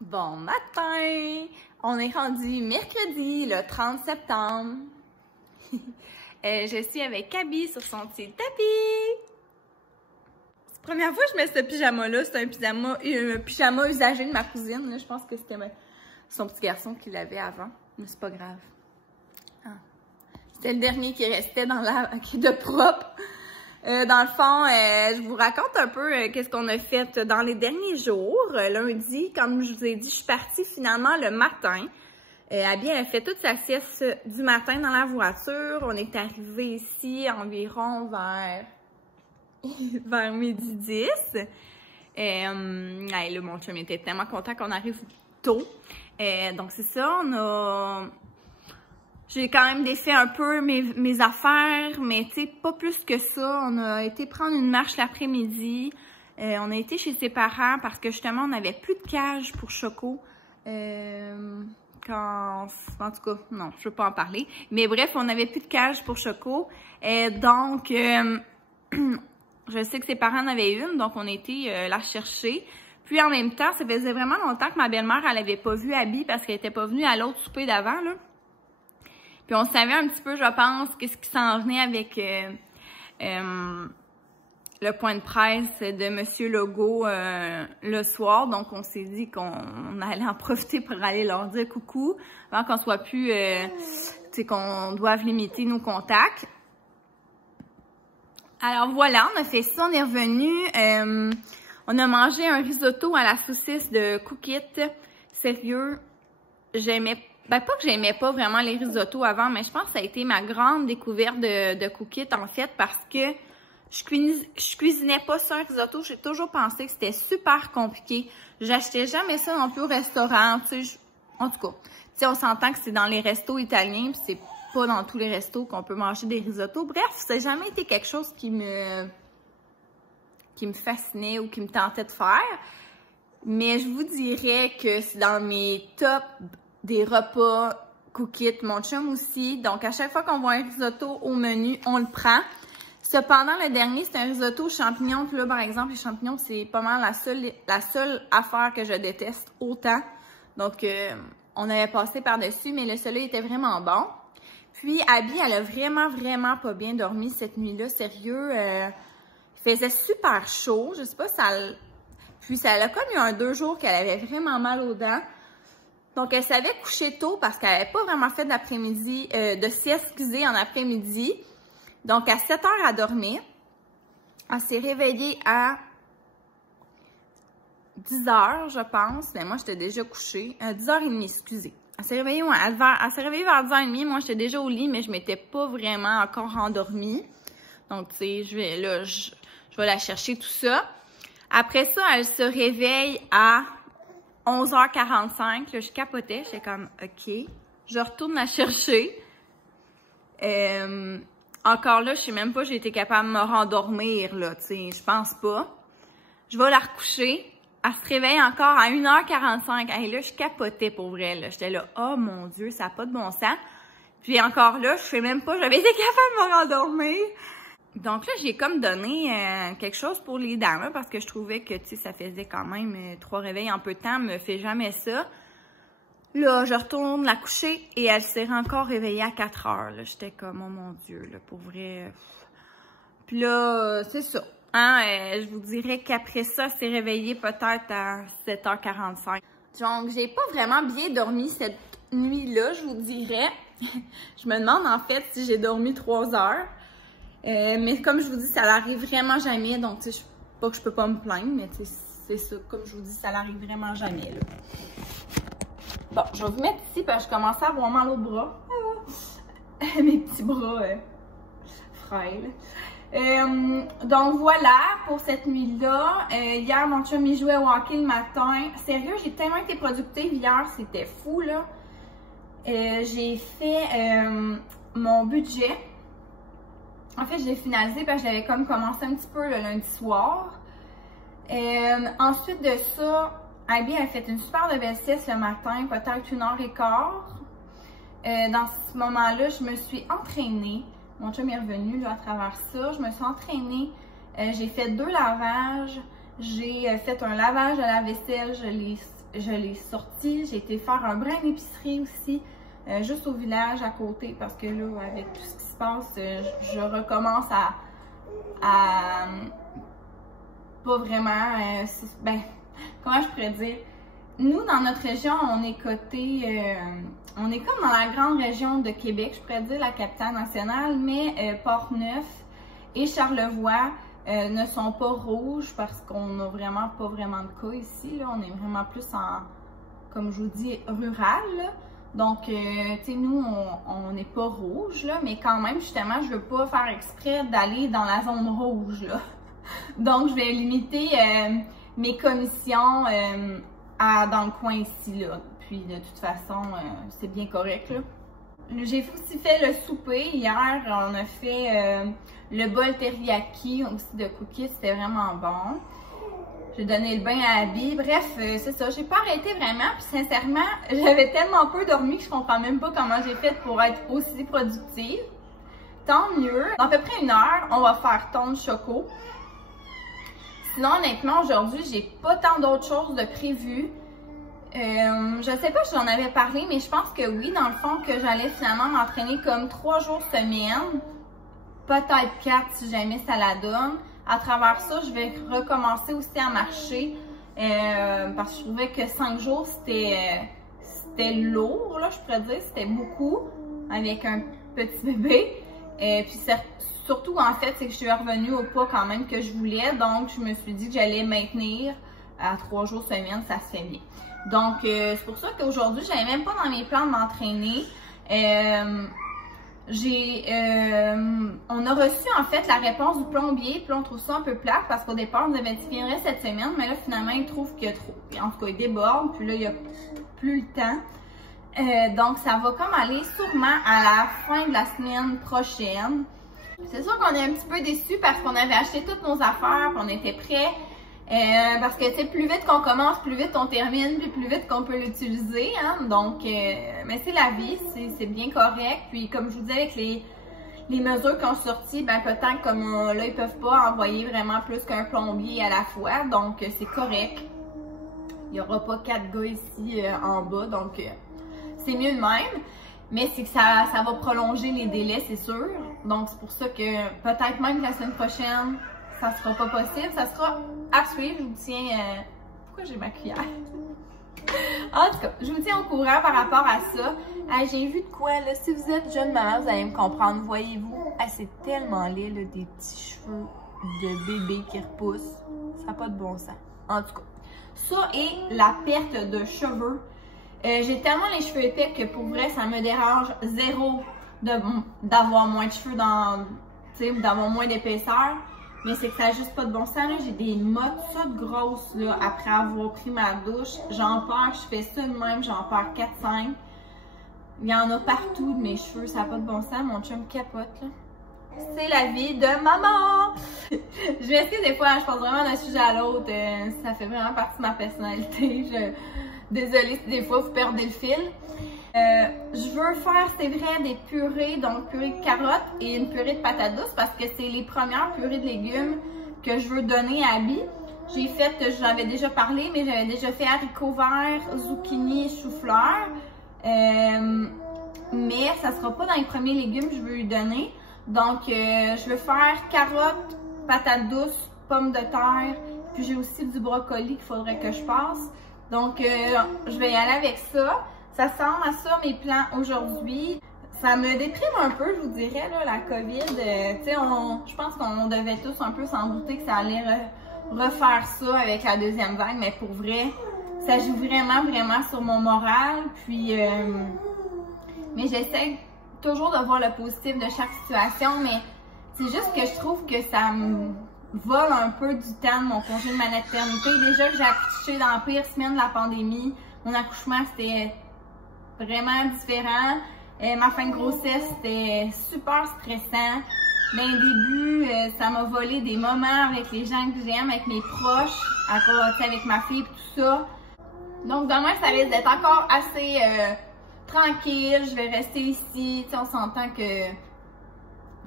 Bon matin! On est rendu mercredi, le 30 septembre. Je suis avec Abby sur son petit tapis. C'est la première fois que je mets ce pyjama-là. C'est un pyjama usagé de ma cousine. Là. Je pense que c'était son petit garçon qui l'avait avant. Mais c'est pas grave. Ah. C'était le dernier qui restait dans de propre. Dans le fond, je vous raconte un peu qu'est-ce qu'on a fait dans les derniers jours. Lundi, comme je vous ai dit, je suis partie finalement le matin. Abby, elle a fait toute sa sieste du matin dans la voiture. On est arrivé ici environ vers midi 10. Là, mon chum était tellement content qu'on arrive tôt. Donc c'est ça, j'ai quand même défait un peu mes affaires, mais tu sais, pas plus que ça. On a été prendre une marche l'après-midi. On a été chez ses parents parce que justement, on n'avait plus de cage pour Choco. En tout cas, non, je veux pas en parler. Mais bref, on n'avait plus de cage pour Choco. Donc, je sais que ses parents en avaient une, donc on a été la chercher. Puis en même temps, ça faisait vraiment longtemps que ma belle-mère, elle avait pas vu Abby parce qu'elle était pas venue à l'autre souper d'avant, là. Puis on savait un petit peu, je pense, qu'est-ce qui s'en venait avec le point de presse de Monsieur Legault le soir. Donc on s'est dit qu'on allait en profiter pour aller leur dire coucou avant qu'on soit plus, tu sais, qu'on doive limiter nos contacts. Alors voilà, on a fait ça, on est revenu. On a mangé un risotto à la saucisse de Cookit. Sérieux, pas que j'aimais pas vraiment les risottos avant, mais je pense que ça a été ma grande découverte de Cookit, en fait, parce que je cuisinais pas ça, un risotto. J'ai toujours pensé que c'était super compliqué. J'achetais jamais ça non plus au restaurant, tu sais. En tout cas, tu sais, on s'entend que c'est dans les restos italiens, puis c'est pas dans tous les restos qu'on peut manger des risottos. Bref, ça n'a jamais été quelque chose qui me fascinait ou qui me tentait de faire. Mais je vous dirais que c'est dans mes tops des repas Cookit, mon chum aussi. Donc, à chaque fois qu'on voit un risotto au menu, on le prend. Cependant, le dernier, c'est un risotto aux champignons. Puis là, par exemple, les champignons, c'est pas mal la seule affaire que je déteste autant. Donc, on avait passé par-dessus, mais le celui était vraiment bon. Puis, Abby, elle a vraiment pas bien dormi cette nuit-là. Sérieux, il faisait super chaud. Je sais pas si ça... Puis, ça a comme eu 2 jours qu'elle avait vraiment mal aux dents. Donc, elle s'avait couché tôt parce qu'elle n'avait pas vraiment fait d'après-midi, de sieste, excusez, en après-midi. Donc, à 7 heures à dormir. Elle s'est réveillée à 10 heures, je pense. Mais moi, j'étais déjà couchée. 10h30, excusez. Elle s'est réveillée, vers 10h30. Moi, j'étais déjà au lit, mais je m'étais pas vraiment encore endormie. Donc, tu sais, je vais la chercher, tout ça. Après ça, elle se réveille à 11h45, là, je capotais, j'étais comme, OK, je retourne la chercher. Encore là, je sais même pas, j'ai été capable de me rendormir, là, tu sais, je pense pas. Je vais la recoucher. Elle se réveille encore à 1h45. Hey, là, je capotais pour vrai, là. J'étais là, oh mon Dieu, ça n'a pas de bon sens. Puis encore là, je sais même pas, j'avais été capable de me rendormir. Donc là, j'ai comme donné quelque chose pour les dents, là, parce que je trouvais que, tu sais, ça faisait quand même 3 réveils en peu de temps, me fait jamais ça. Là, je retourne la coucher et elle s'est encore réveillée à 4 heures, là. J'étais comme, oh mon Dieu, là, pour vrai. Puis là, c'est ça. Hein, je vous dirais qu'après ça, elle s'est réveillée peut-être à 7h45. Donc, j'ai pas vraiment bien dormi cette nuit-là, je vous dirais. Je me demande, en fait, si j'ai dormi 3 heures. Mais comme je vous dis, ça n'arrive vraiment jamais. Donc, tu sais, pas que je peux pas me plaindre, mais tu sais, c'est ça. Comme je vous dis, ça n'arrive vraiment jamais, là. Bon, je vais vous mettre ici parce que je commençais à avoir mal aux bras. Mes petits bras frêles. Donc, voilà pour cette nuit-là. Hier, mon chum, il jouait au hockey le matin. Sérieux, j'ai tellement été productive hier. C'était fou, là. J'ai fait mon budget. En fait, je l'ai finalisé parce que j'avais comme commencé un petit peu le lundi soir. Ensuite de ça, Abby a fait une super de belle sieste le matin, peut-être 1h15. Dans ce moment-là, je me suis entraînée. Mon chum est revenu là, à travers ça. Je me suis entraînée. J'ai fait 2 lavages. J'ai fait un lavage à la vaisselle, je l'ai sorti. J'ai été faire un brin d'épicerie aussi, juste au village à côté, parce que là, avec tout ce qui se passe, je recommence à pas vraiment, ben, comment je pourrais dire? Nous, dans notre région, on est coté, on est comme dans la grande région de Québec, je pourrais dire la capitale nationale, mais Port-Neuf et Charlevoix ne sont pas rouges parce qu'on n'a vraiment pas vraiment de cas ici. Là. On est vraiment plus en, comme je vous dis, rural. Là. Donc, tu sais, nous, on n'est pas rouge, là, mais quand même, justement, je veux pas faire exprès d'aller dans la zone rouge. Là. Donc, je vais limiter mes commissions dans le coin ici, là. Puis, de toute façon, c'est bien correct, là. J'ai aussi fait le souper. Hier, on a fait le bol teriyaki aussi de cookies. C'était vraiment bon. J'ai donné le bain à Abby. Bref, c'est ça. J'ai pas arrêté vraiment. Puis, sincèrement, j'avais tellement peu dormi que je comprends même pas comment j'ai fait pour être aussi productive. Tant mieux. Dans à peu près 1 heure, on va faire ton choco. Sinon, honnêtement, aujourd'hui, j'ai pas tant d'autres choses de prévues. Je sais pas si j'en avais parlé, mais je pense que oui, dans le fond, que j'allais finalement m'entraîner comme 3 jours semaine. Peut-être 4 si jamais ça la donne. À travers ça, je vais recommencer aussi à marcher. Parce que je trouvais que 5 jours, c'était lourd, là, je pourrais dire. C'était beaucoup avec un petit bébé. Puis surtout, en fait, c'est que je suis revenue au poids quand même que je voulais. Donc, je me suis dit que j'allais maintenir à 3 jours semaine, ça se fait bien. Donc, c'est pour ça qu'aujourd'hui, j'avais même pas dans mes plans de m'entraîner. On a reçu en fait la réponse du plombier, puis on trouve ça un peu plate parce qu'au départ, on avait dit qu'il viendrait cette semaine, mais là, finalement, il trouve qu'il y a trop. En tout cas, il déborde, puis là, il n'y a plus le temps. Donc, ça va comme aller sûrement à la fin de la semaine prochaine. C'est sûr qu'on est un petit peu déçus parce qu'on avait acheté toutes nos affaires, puis on était prêts. Parce que, tu sais, plus vite qu'on commence, plus vite on termine, puis plus vite qu'on peut l'utiliser, hein. Donc, mais c'est la vie, c'est bien correct. Puis, comme je vous disais, avec les mesures qui ont sorti, ben peut-être comme là, ils peuvent pas envoyer vraiment plus qu'un plombier à la fois. Donc, c'est correct. Il n'y aura pas 4 gars ici en bas, donc c'est mieux de même. Mais c'est que ça va prolonger les délais, c'est sûr. Donc, c'est pour ça que peut-être même que la semaine prochaine, ça sera pas possible. Ça sera à suivre. Je vous tiens... Pourquoi j'ai ma cuillère? En tout cas, je vous tiens au courant par rapport à ça. J'ai vu de quoi, là. Si vous êtes jeune maman, vous allez me comprendre. Voyez-vous, c'est tellement laid, là, des petits cheveux de bébé qui repoussent. Ça n'a pas de bon sens. En tout cas, ça et la perte de cheveux. J'ai tellement les cheveux épais que pour vrai, ça me dérange zéro d'avoir moins de cheveux d'avoir moins d'épaisseur. Mais c'est que ça n'a juste pas de bon sens. J'ai des mottes toutes grosses là, après avoir pris ma douche. J'en perds, je fais ça de même, j'en perds 4-5. Il y en a partout de mes cheveux, ça n'a pas de bon sens. Mon chum capote là. C'est la vie de maman! Je m'excuse des fois, je passe vraiment d'un sujet à l'autre. Ça fait vraiment partie de ma personnalité. Désolée si des fois vous perdez le fil. Je veux faire, c'est vrai, des purées, donc purée de carottes et une purée de patates douces parce que c'est les premières purées de légumes que je veux donner à Abby. J'ai fait, j'en avais déjà parlé, mais j'avais déjà fait haricots verts, zucchini et chou-fleur. Mais ça sera pas dans les premiers légumes que je veux lui donner. Donc, je veux faire carottes, patates douces, pommes de terre, puis j'ai aussi du brocoli qu'il faudrait que je passe. Donc, je vais y aller avec ça. Ça ressemble à ça mes plans aujourd'hui. Ça me déprime un peu, je vous dirais, là, la COVID. Tu sais, je pense qu'on devait tous un peu s'en douter que ça allait refaire ça avec la deuxième vague, mais pour vrai, ça joue vraiment, vraiment sur mon moral. Puis, mais j'essaie toujours de voir le positif de chaque situation, mais c'est juste que je trouve que ça me vole un peu du temps de mon congé de maternité. Déjà que j'ai accouché dans la pire semaine de la pandémie, mon accouchement c'était vraiment différent. Ma fin de grossesse, c'était super stressant. Dès le début, ça m'a volé des moments avec les gens que j'aime, avec mes proches, avec ma fille et tout ça. Donc demain, ça risque d'être encore assez tranquille. Je vais rester ici. On s'entend que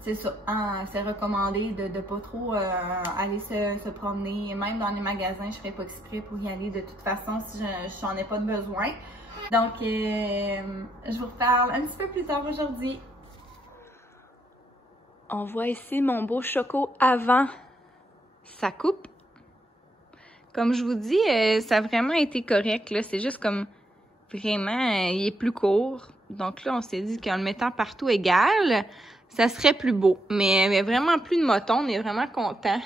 c'est ça, hein, c'est recommandé de pas trop aller se promener. Même dans les magasins, je ferais pas exprès pour y aller de toute façon si j'en ai pas de besoin. Donc, je vous reparle un petit peu plus tard aujourd'hui. On voit ici mon beau choco avant sa coupe. Comme je vous dis, ça a vraiment été correct, là. C'est juste comme, vraiment, il est plus court. Donc là, on s'est dit qu'en le mettant partout égal, ça serait plus beau. Mais vraiment plus de moton, on est vraiment content.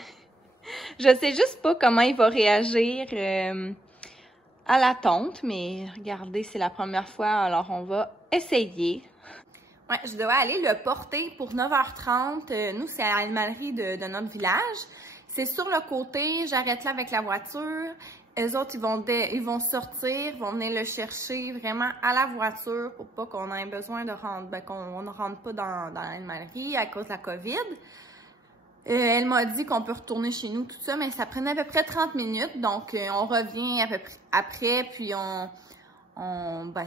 Je sais juste pas comment il va réagir à la tonte, mais regardez, c'est la première fois, alors on va essayer. Ouais, je dois aller le porter pour 9h30. Nous, c'est à l'animalerie de notre village. C'est sur le côté, j'arrête là avec la voiture. Eux autres, ils vont sortir, vont venir le chercher vraiment à la voiture pour pas qu'on ait besoin de rentrer, qu'on ne rentre pas dans l'animalerie à cause de la COVID. Elle m'a dit qu'on peut retourner chez nous, tout ça, mais ça prenait à peu près 30 minutes. Donc, on revient à peu près après, puis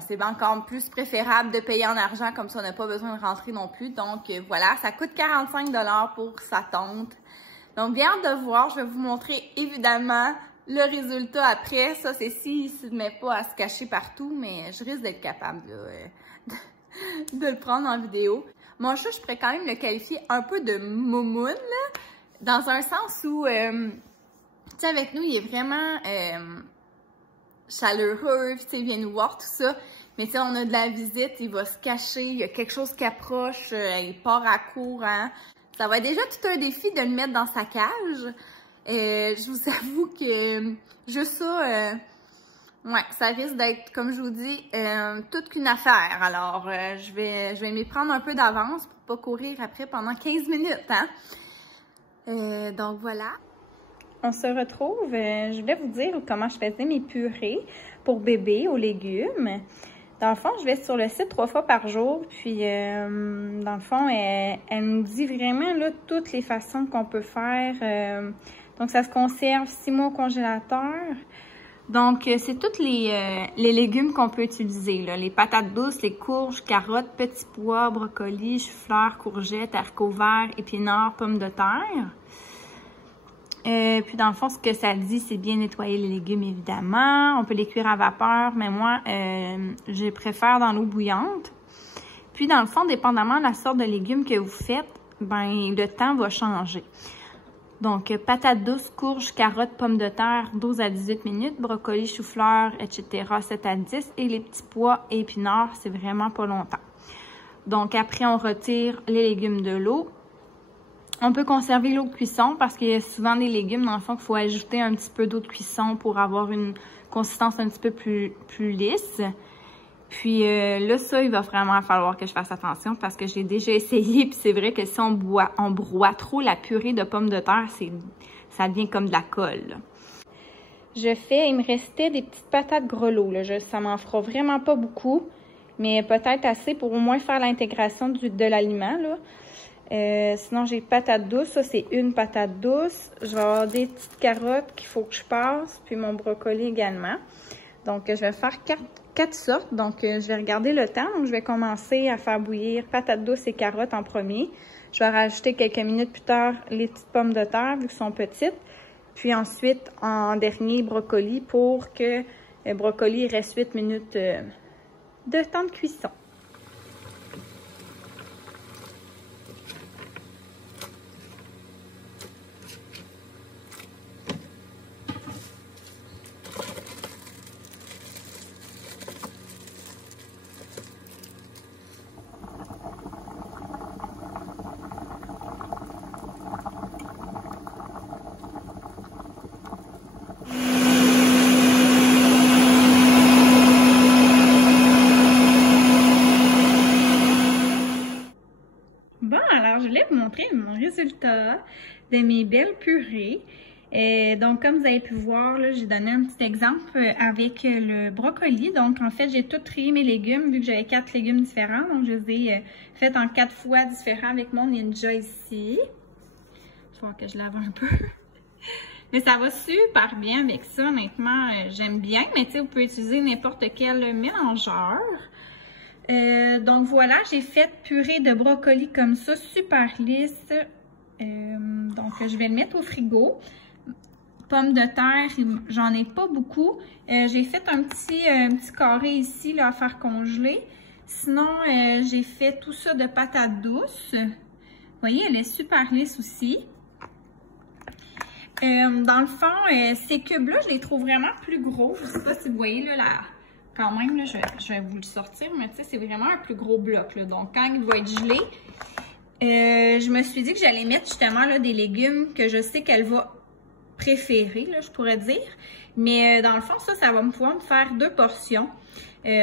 c'est encore plus préférable de payer en argent, comme ça on n'a pas besoin de rentrer non plus. Donc, voilà, ça coûte 45 $ pour sa tente. Donc, bien hâte de voir. Je vais vous montrer évidemment le résultat après. Ça, c'est s'il ne se met pas à se cacher partout, mais je risque d'être capable là, de le prendre en vidéo. Mon chat, je pourrais quand même le qualifier un peu de moumoune, là, dans un sens où, tu sais, avec nous, il est vraiment chaleureux, tu sais, il vient nous voir, tout ça. Mais tu sais, on a de la visite, il va se cacher, il y a quelque chose qui approche, il part à court, hein. Ça va être déjà tout un défi de le mettre dans sa cage. Je vous avoue que juste ça, ouais, ça risque d'être, comme je vous dis, toute qu'une affaire. Alors, je vais m'y prendre un peu d'avance pour pas courir après pendant 15 minutes, hein. Donc, voilà. On se retrouve. Je voulais vous dire comment je faisais mes purées pour bébé aux légumes. Dans le fond, je vais sur le site 3 fois par jour, puis dans le fond, elle nous dit vraiment là toutes les façons qu'on peut faire. Donc, ça se conserve 6 mois au congélateur. Donc, c'est tous les légumes qu'on peut utiliser, là. Les patates douces, les courges, carottes, petits pois, brocolis, chou-fleur, courgettes, haricots verts, épinards, pommes de terre. Puis dans le fond, ce que ça dit, c'est bien nettoyer les légumes, évidemment. On peut les cuire à vapeur, mais moi, je préfère dans l'eau bouillante. Puis dans le fond, dépendamment de la sorte de légumes que vous faites, ben le temps va changer. Donc, patates douces, courges, carottes, pommes de terre, 12 à 18 minutes. Brocolis, chou-fleur, etc., 7 à 10. Et les petits pois et épinards, c'est vraiment pas longtemps. Donc, après, on retire les légumes de l'eau. On peut conserver l'eau de cuisson parce qu'il y a souvent des légumes, dans le fond, qu'il faut ajouter un petit peu d'eau de cuisson pour avoir une consistance un petit peu plus lisse. Puis là, ça, il va vraiment falloir que je fasse attention parce que j'ai déjà essayé. Puis c'est vrai que si on broie trop la purée de pommes de terre, ça devient comme de la colle. Il me restait des petites patates grelots. Là. Ça m'en fera vraiment pas beaucoup, mais peut-être assez pour au moins faire l'intégration de l'aliment, là. Sinon, j'ai patates douces. Ça, c'est une patate douce. Je vais avoir des petites carottes qu'il faut que je passe, puis mon brocoli également. Donc, je vais faire 4 sortes. Donc, je vais regarder le temps. Donc, je vais commencer à faire bouillir patates douces et carottes en premier. Je vais rajouter quelques minutes plus tard les petites pommes de terre, vu qu'elles sont petites. Puis ensuite, en dernier, brocoli pour que le brocoli reste 8 minutes de temps de cuisson. Mon résultat de mes belles purées. Donc, comme vous avez pu voir, j'ai donné un petit exemple avec le brocoli. Donc, en fait, j'ai tout trié mes légumes vu que j'avais 4 légumes différents. Donc, je les ai faits en 4 fois différents avec mon Ninja ici. Il faut que je lave un peu. Mais ça va super bien avec ça. Honnêtement, j'aime bien. Mais tu sais, vous pouvez utiliser n'importe quel mélangeur. Donc voilà, j'ai fait purée de brocoli comme ça, super lisse. Donc je vais le mettre au frigo. Pommes de terre, j'en ai pas beaucoup. J'ai fait un petit carré ici là, à faire congeler. Sinon, j'ai fait tout ça de patates douces. Vous voyez, elle est super lisse aussi. Dans le fond, ces cubes-là, je les trouve vraiment plus gros. Je sais pas si vous voyez là, quand même, là, je vais vous le sortir, mais tu sais, c'est vraiment un plus gros bloc. Là. Donc, quand il va être gelé, je me suis dit que j'allais mettre justement là, des légumes que je sais qu'elle va préférer, là, je pourrais dire. Mais dans le fond, ça va pouvoir me faire 2 portions.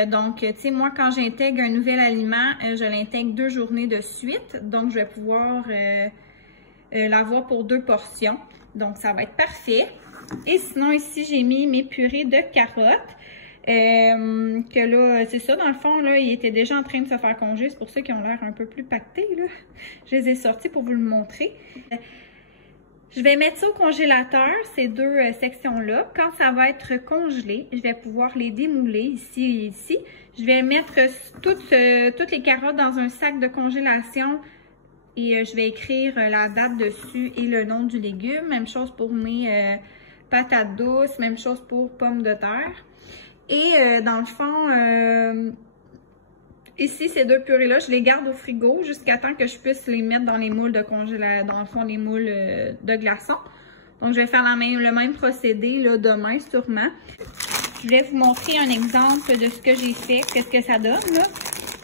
Donc, tu sais, moi, quand j'intègre un nouvel aliment, je l'intègre 2 journées de suite. Donc, je vais pouvoir l'avoir pour 2 portions. Donc, ça va être parfait. Et sinon, ici, j'ai mis mes purées de carottes. Que là, c'est ça, dans le fond, là, ils étaient déjà en train de se faire congeler. C'est pour ça qu'ils ont l'air un peu plus pactés, là. Je les ai sortis pour vous le montrer. Je vais mettre ça au congélateur, ces 2 sections-là. Quand ça va être congelé, je vais pouvoir les démouler ici et ici. Je vais mettre toutes les carottes dans un sac de congélation et je vais écrire la date dessus et le nom du légume. Même chose pour mes patates douces, même chose pour pommes de terre. Et dans le fond, ici, ces 2 purées-là, je les garde au frigo jusqu'à temps que je puisse les mettre dans les moules de congélation, dans le fond, les moules de glaçons. Donc, je vais faire le même procédé là, demain, sûrement. Je vais vous montrer un exemple de ce que j'ai fait, qu'est-ce que ça donne, là.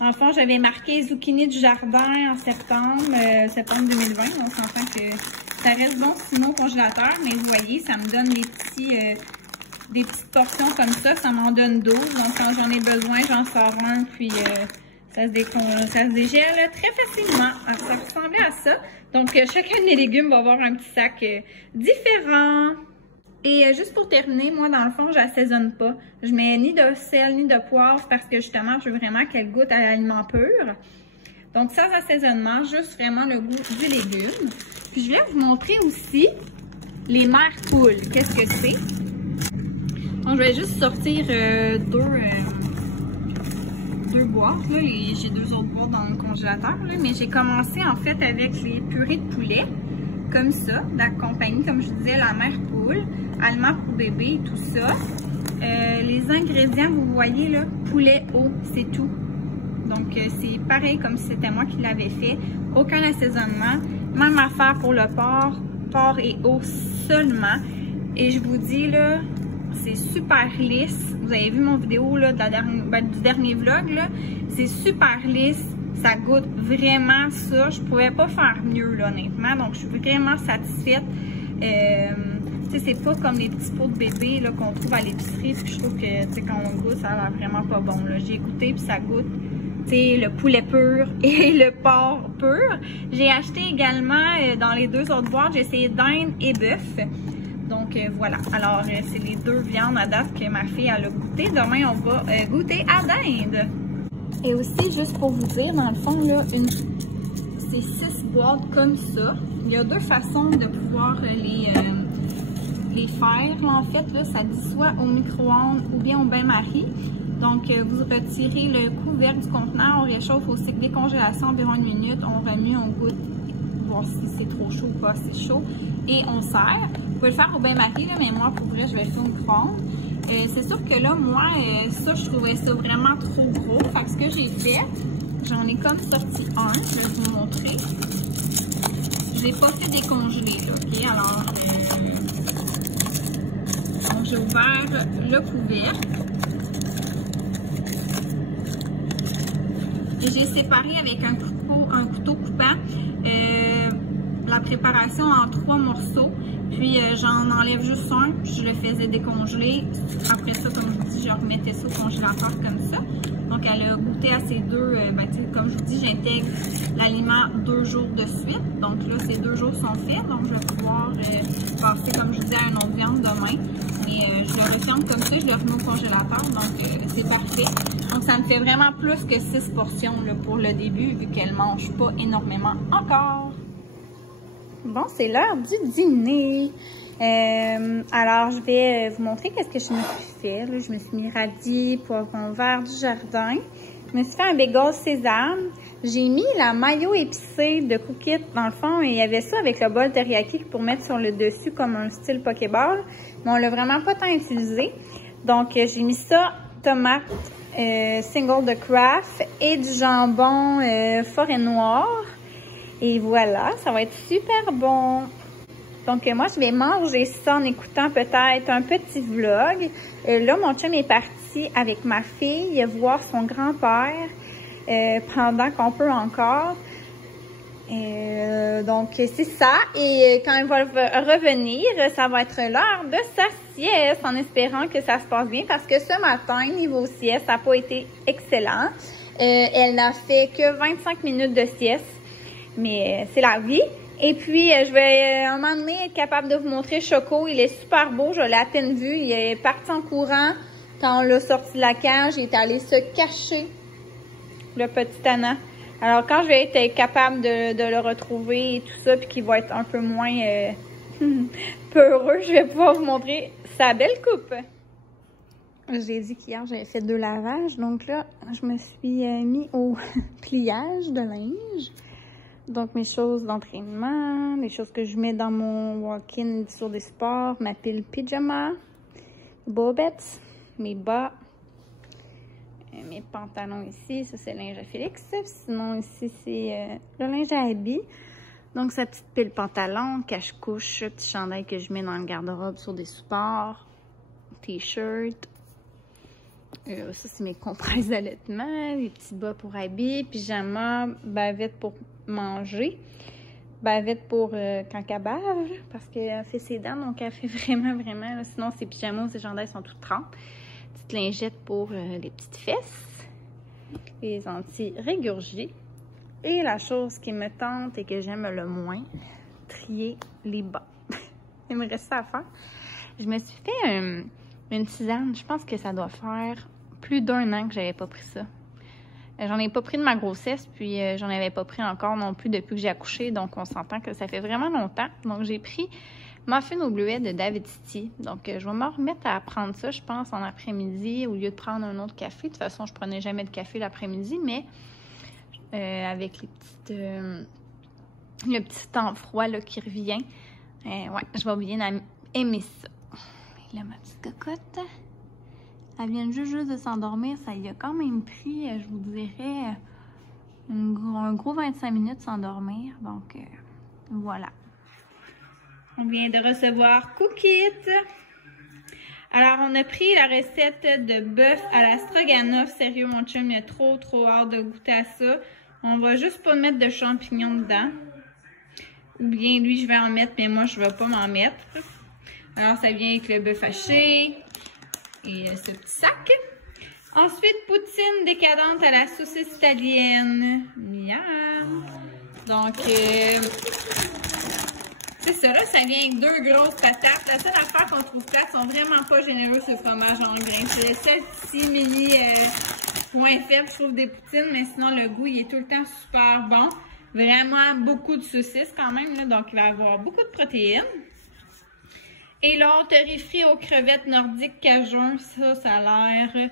En le fond, j'avais marqué zucchini du jardin en septembre 2020. On s'entend que ça reste bon sinon au congélateur, mais vous voyez, ça me donne des petites portions comme ça m'en donne 12. Donc, quand j'en ai besoin, j'en sors un, puis ça se dégèle très facilement. Alors, ça ressemblait à ça. Donc, chacun des légumes va avoir un petit sac différent. Et juste pour terminer, moi, dans le fond, j'assaisonne pas. Je mets ni de sel, ni de poivre, parce que justement, je veux vraiment qu'elle goûte à l'aliment pur. Donc, sans assaisonnement, juste vraiment le goût du légume. Puis, je vais vous montrer aussi les mères poules. Qu'est-ce que c'est? Donc, je vais juste sortir 2 boîtes. J'ai 2 autres boîtes dans le congélateur. Là, mais j'ai commencé en fait avec les purées de poulet. Comme ça, de la compagnie, comme je disais, la mère poule. Aliments pour bébé, tout ça. Les ingrédients, vous voyez là, poulet, eau, c'est tout. Donc, c'est pareil comme si c'était moi qui l'avais fait. Aucun assaisonnement. Même affaire pour le porc et eau seulement. Et je vous dis là, c'est super lisse. Vous avez vu mon vidéo là, du dernier vlog. C'est super lisse. Ça goûte vraiment ça. Je pouvais pas faire mieux, là, honnêtement. Donc, je suis vraiment satisfaite. Tu sais, c'est pas comme les petits pots de bébé là, qu'on trouve à l'épicerie. Puis je trouve que, tu sais, quand on goûte, ça a l'air vraiment pas bon. J'ai goûté, puis ça goûte, tu sais, le poulet pur et le porc pur. J'ai acheté également, dans les 2 autres boîtes, j'ai essayé dinde et bœuf. Donc, voilà. Alors, c'est les 2 viandes à date que ma fille elle a goûté. Demain, on va goûter à dinde. Et aussi, juste pour vous dire, dans le fond, là, c'est 6 boîtes comme ça. Il y a 2 façons de pouvoir les faire. Là, en fait, là, ça dit soit au micro-ondes ou bien au bain-marie. Donc, vous retirez le couvercle du contenant, on réchauffe au cycle décongélation environ 1 minute, on remue, on goûte, voir si c'est trop chaud ou pas si chaud, et on sert. Vous pouvez le faire au bain-marie, mais moi, pour vrai, je vais le faire au micro-ondes. C'est sûr que là, moi, ça, je trouvais ça vraiment trop gros. Fait que ce que j'ai fait, j'en ai comme sorti un. Je vais vous montrer. Je l'ai pas fait décongeler, là, OK? Alors, donc, j'ai ouvert le couvercle. Et j'ai séparé avec un couteau coupant la préparation en 3 morceaux. Puis j'en enlève juste un, puis je le faisais décongeler. Après ça, comme je vous dis, je remettais ça au congélateur comme ça. Donc elle a goûté à ces 2, comme je vous dis, j'intègre l'aliment 2 jours de suite. Donc là, ces 2 jours sont faits. Donc je vais pouvoir passer, comme je vous dis, à une autre viande demain. Mais je le referme comme ça, je le remets au congélateur. Donc c'est parfait. Donc ça me fait vraiment plus que 6 portions là, pour le début, vu qu'elle ne mange pas énormément encore. Bon, c'est l'heure du dîner. Alors, je vais vous montrer qu'est-ce que je me suis fait. Là, je me suis mis radis, poivron vert du jardin. Je me suis fait un bagel sésame. J'ai mis la mayo épicée de Cookit dans le fond. Et il y avait ça avec le bol teriyaki pour mettre sur le dessus comme un style Pokéball. Mais on l'a vraiment pas tant utilisé. Donc, j'ai mis ça, tomate single de Kraft et du jambon forêt noire. Et voilà, ça va être super bon. Donc, moi, je vais manger ça en écoutant peut-être un petit vlog. Là, mon chum est parti avec ma fille voir son grand-père pendant qu'on peut encore. Donc, c'est ça. Et quand il va revenir, ça va être l'heure de sa sieste, en espérant que ça se passe bien. Parce que ce matin, niveau sieste, ça n'a pas été excellent. Elle n'a fait que 25 minutes de sieste. Mais c'est la vie. Et puis, je vais un moment donné être capable de vous montrer Choco. Il est super beau, je l'ai à peine vu. Il est parti en courant. Quand on l'a sorti de la cage, il est allé se cacher, le petit Anna. Alors, quand je vais être capable de le retrouver et tout ça, puis qu'il va être un peu moins peureux, je vais pouvoir vous montrer sa belle coupe. J'ai dit qu'hier, j'avais fait 2 lavages. Donc là, je me suis mis au pliage de linge. Donc, mes choses d'entraînement, les choses que je mets dans mon walk-in sur des sports, ma pile pyjama, bobettes, mes bas, mes pantalons ici, ça c'est le linge à Félix. Sinon, ici, c'est le linge à Abby. Donc, sa petite pile pantalon, cache-couche, petit chandail que je mets dans le garde-robe sur des supports, t-shirt. Ça, c'est mes compresses d'allaitement, les petits bas pour Abby, pyjama, bavette pour manger, bavette pour quand elle bave, parce qu'elle fait ses dents, donc elle fait vraiment, là, sinon ses pyjamas, ses chandails sont toutes trempes. Petite lingette pour les petites fesses, les anti-régurgités. Et la chose qui me tente et que j'aime le moins, trier les bas. Il me reste ça à faire. Je me suis fait une tisane, je pense que ça doit faire plus d'1 an que j'avais pas pris ça. J'en ai pas pris de ma grossesse, puis j'en avais pas pris encore non plus depuis que j'ai accouché, donc on s'entend que ça fait vraiment longtemps. Donc j'ai pris muffin au bleuet de David City. Donc je vais me remettre à prendre ça, je pense, en après-midi, au lieu de prendre un autre café. De toute façon, je prenais jamais de café l'après-midi, mais avec les petites, le petit temps froid là, qui revient, ouais, je vais bien aimer ça. Et là, ma petite cocotte, elle vient juste de s'endormir. Ça y a quand même pris, je vous dirais, un gros 25 minutes s'endormir. Donc, voilà. On vient de recevoir Cookit. Alors, on a pris la recette de bœuf à la stroganoff. Sérieux, mon chum, il a trop hâte de goûter à ça. On va juste pas mettre de champignons dedans. Ou bien, lui, je vais en mettre, mais moi, je vais pas m'en mettre. Alors, ça vient avec le bœuf haché et ce petit sac. Ensuite, poutine décadente à la saucisse italienne. Miam! Donc, c'est ça, là, ça vient avec 2 grosses patates. La seule affaire qu'on trouve plate, ils sont vraiment pas généreux sur le fromage en grains. C'est le seul petit mini point faible, je trouve, des poutines, mais sinon, le goût, il est tout le temps super bon. Vraiment beaucoup de saucisses quand même, là, donc il va y avoir beaucoup de protéines. Et l'autre riz frit aux crevettes nordiques cajun, ça a l'air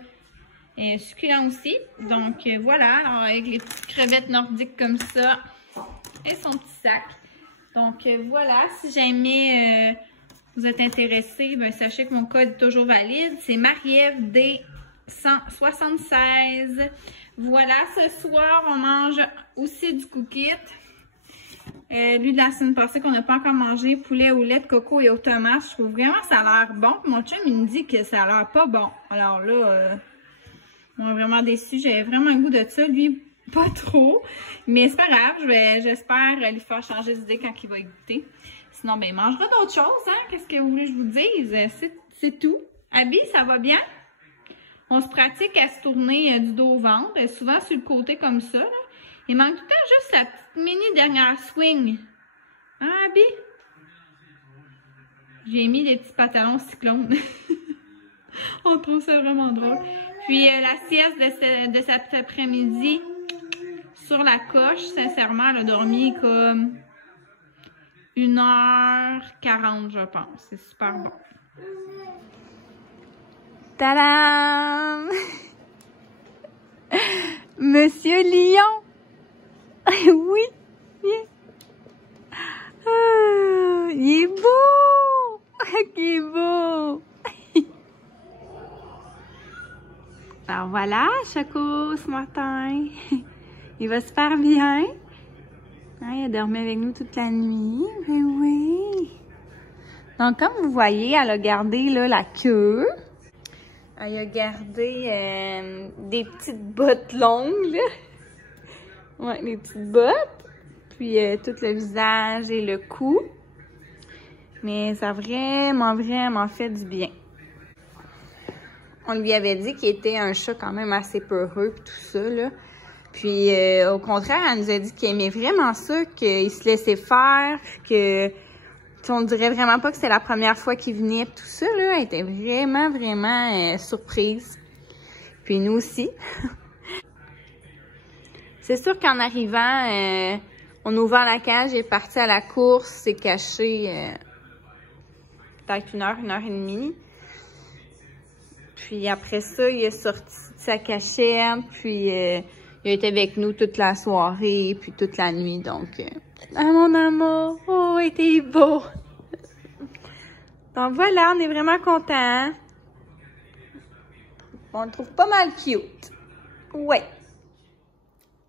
succulent aussi. Donc voilà, alors avec les petites crevettes nordiques comme ça et son petit sac. Donc voilà, si jamais vous êtes intéressés, ben, sachez que mon code est toujours valide. C'est Marie-Ève D176. Voilà, ce soir, on mange aussi du Cookit. Lui de la semaine passée qu'on n'a pas encore mangé, poulet au lait de coco et aux tomates. Je trouve vraiment que ça a l'air bon. Mon chum, il me dit que ça a l'air pas bon. Alors là, on est vraiment déçus. J'avais vraiment le goût de ça. Lui, pas trop. Mais c'est pas grave. J'espère lui faire changer d'idée quand il va y goûter. Sinon, ben, il mangera d'autres choses, hein. Qu'est-ce que vous voulez que je vous dise? C'est tout. Abby, ça va bien? On se pratique à se tourner du dos au ventre. Souvent sur le côté comme ça, là. Il manque tout le temps juste sa petite mini dernière swing. Hein, Abby? J'ai mis des petits pantalons cyclones. On trouve ça vraiment drôle. Puis la sieste de cet après-midi sur la coche, sincèrement, elle a dormi comme 1h40, je pense. C'est super bon. Tadam! Monsieur Lion! Oui, viens. Ah, il est beau! Il est beau! Alors voilà, Choco, ce matin. Il va super bien. Ah, il a dormi avec nous toute la nuit. Ben oui. Donc, comme vous voyez, elle a gardé là, la queue. Elle a gardé des petites bottes longues, là. Ouais, des petites bottes. Puis tout le visage et le cou. Mais ça a vraiment, vraiment fait du bien. On lui avait dit qu'il était un chat quand même assez peureux puis tout ça, là. Puis au contraire, elle nous a dit qu'il aimait vraiment ça, qu'il se laissait faire, que on dirait vraiment pas que c'était la première fois qu'il venait, tout ça, là. Elle était vraiment, vraiment surprise. Puis nous aussi. C'est sûr qu'en arrivant, on a ouvert la cage, il est parti à la course, s'est caché peut-être une heure et demie. Puis après ça, il est sorti de sa cachette, puis il a été avec nous toute la soirée, puis toute la nuit, donc... Ah, mon amour! Oh, il était beau! Donc voilà, on est vraiment contents. On le trouve pas mal cute. Ouais!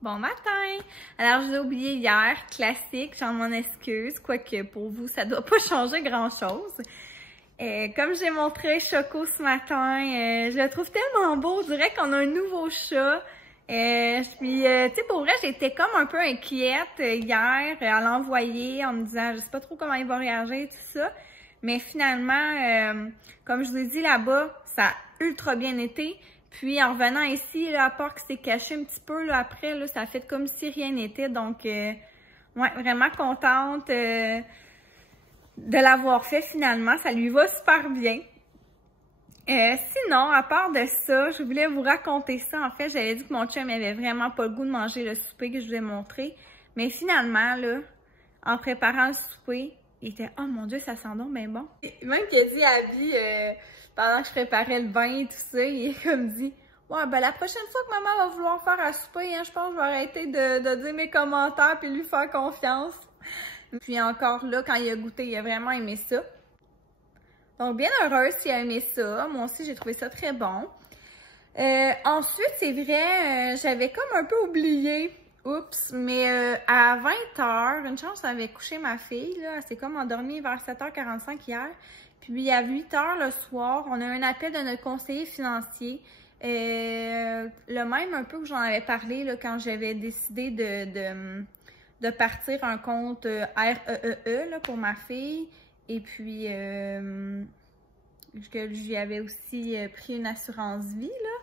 Bon matin! Alors, je l'ai oublié hier, classique, j'en m'en excuse, quoique pour vous, ça doit pas changer grand-chose. Comme j'ai montré Choco ce matin, je le trouve tellement beau, je dirais qu'on a un nouveau chat. Puis, tu sais, pour vrai, j'étais comme un peu inquiète hier à l'envoyer en me disant, je sais pas trop comment il va réagir, tout ça. Mais finalement, comme je vous ai dit là-bas, ça a ultra bien été. Puis, en revenant ici, là, à part que c'était caché un petit peu, là, après, là, ça a fait comme si rien n'était. Donc, ouais, vraiment contente de l'avoir fait finalement. Ça lui va super bien. Sinon, à part de ça, je voulais vous raconter ça. En fait, j'avais dit que mon chum avait vraiment pas le goût de manger le souper que je vous ai montré. Mais finalement, là, en préparant le souper, il était « Oh mon Dieu, ça sent donc bien bon! » Même qu'il a dit à Abby, pendant que je préparais le bain et tout ça, il est comme dit « Ouais, ben la prochaine fois que maman va vouloir faire à souper, hein, je pense que je vais arrêter de dire mes commentaires puis lui faire confiance. » Puis encore là, quand il a goûté, il a vraiment aimé ça. Donc, bien heureuse s'il a aimé ça. Moi aussi, j'ai trouvé ça très bon. Ensuite, c'est vrai, j'avais comme un peu oublié. Oups, mais à 20h, une chance, j'avais couché ma fille. Là, elle s'est comme endormie vers 7h45 hier. Puis à 8h le soir, on a eu un appel de notre conseiller financier. Le même un peu que j'en avais parlé là, quand j'avais décidé de partir un compte REEE là, pour ma fille. Et puis, que j'y avais aussi pris une assurance vie, là.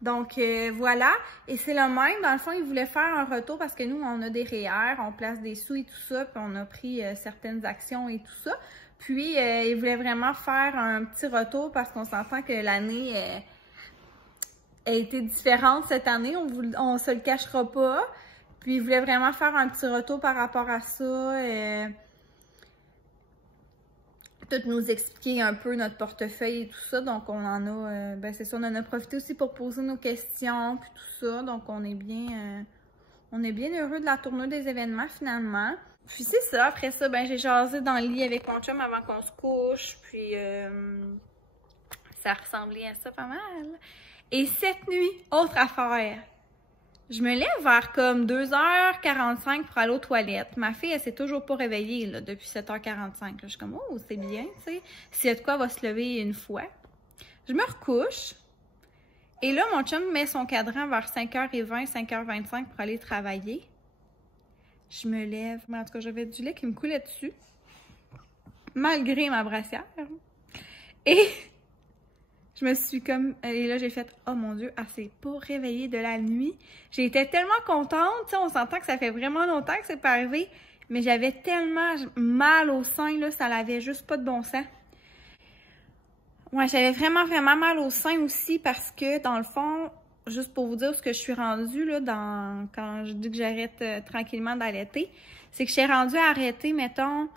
Donc, voilà. Et c'est le même. Dans le fond, il voulait faire un retour parce que nous, on a des REER, on place des sous et tout ça, puis on a pris certaines actions et tout ça. Puis, il voulait vraiment faire un petit retour parce qu'on s'entend que l'année a été différente cette année. On se le cachera pas. Puis, il voulait vraiment faire un petit retour par rapport à ça. Tout nous expliquer un peu notre portefeuille et tout ça. Donc, on en a, ben c'est ça, on en a profité aussi pour poser nos questions puis tout ça. Donc, on est bien heureux de la tournure des événements finalement. Puis c'est ça, après ça, ben j'ai jasé dans le lit avec mon chum avant qu'on se couche. Puis, ça ressemblait à ça pas mal. Et cette nuit, autre affaire. Je me lève vers comme 2h45 pour aller aux toilettes. Ma fille, elle s'est toujours pas réveillée là, depuis 7h45. Là, je suis comme, oh, c'est bien, tu sais. S'il y a de quoi, elle va se lever une fois. Je me recouche. Et là, mon chum met son cadran vers 5h20, 5h25 pour aller travailler. Je me lève. Mais en tout cas, j'avais du lait qui me coulait dessus. Malgré ma brassière. Et... je me suis comme... Et là, j'ai fait « Oh mon Dieu, elle s'est pas réveillée de la nuit. » J'ai été tellement contente. Tu sais, on s'entend que ça fait vraiment longtemps que c'est pas arrivé. Mais j'avais tellement mal au sein, là, ça l'avait juste pas de bon sens. Ouais, j'avais vraiment, vraiment mal au sein aussi parce que, dans le fond, juste pour vous dire ce que je suis rendue, là, quand je dis que j'arrête tranquillement d'allaiter, c'est que je suis rendue à arrêter, mettons...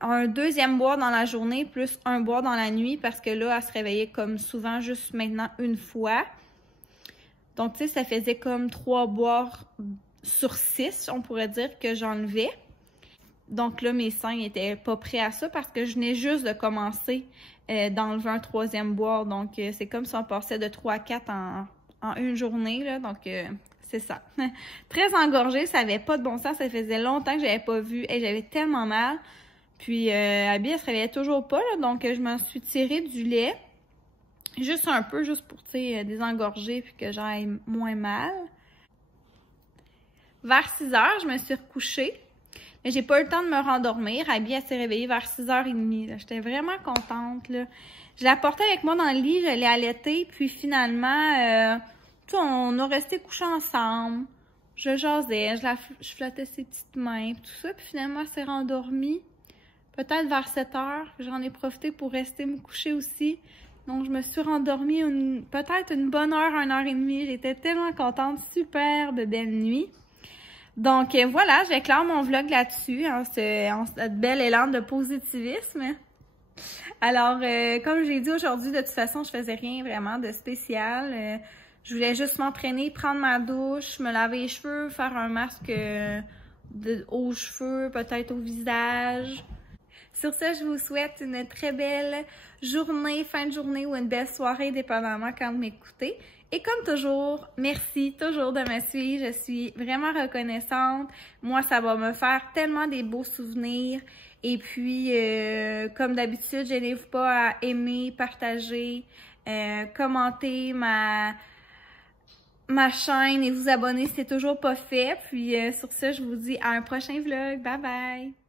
un deuxième boire dans la journée plus un boire dans la nuit parce que là, elle se réveillait comme souvent juste maintenant une fois. Donc, tu sais, ça faisait comme 3 boires sur 6, on pourrait dire, que j'enlevais. Donc là, mes seins étaient pas prêts à ça parce que je venais juste de commencer d'enlever un 3e boire. Donc, c'est comme si on passait de 3 à 4 en une journée, là. Donc, c'est ça. Très engorgée, ça avait pas de bon sens. Ça faisait longtemps que j'avais pas vu et j'avais tellement mal. Puis, Abby, elle se réveillait toujours pas, là. Donc, je m'en suis tiré du lait. Juste un peu, juste pour, tu sais, désengorger puis que j'aille moins mal. Vers 6 heures, je me suis recouchée. Mais j'ai pas eu le temps de me rendormir. Abby, elle s'est réveillée vers 6h30. J'étais vraiment contente, là. Je la portais avec moi dans le lit, je l'ai allaitée. Puis finalement, on a resté couchés ensemble. Je jasais, je flattais ses petites mains, tout ça. Puis finalement, elle s'est rendormie. Peut-être vers 7h. J'en ai profité pour rester me coucher aussi. Donc, je me suis rendormie peut-être une bonne heure, 1h30. J'étais tellement contente. Super de belle nuit. Donc, voilà, je vais clore mon vlog là-dessus, en cette belle élan de positivisme. Alors, comme j'ai dit aujourd'hui, de toute façon, je faisais rien vraiment de spécial. Je voulais juste m'entraîner, prendre ma douche, me laver les cheveux, faire un masque aux cheveux, peut-être au visage. Sur ce, je vous souhaite une très belle journée, fin de journée ou une belle soirée, dépendamment quand vous m'écoutez. Et comme toujours, merci toujours de me suivre. Je suis vraiment reconnaissante. Moi, ça va me faire tellement des beaux souvenirs. Et puis, comme d'habitude, gênez-vous pas à aimer, partager, commenter ma chaîne et vous abonner si c'est toujours pas fait. Puis, sur ce, je vous dis à un prochain vlog. Bye bye!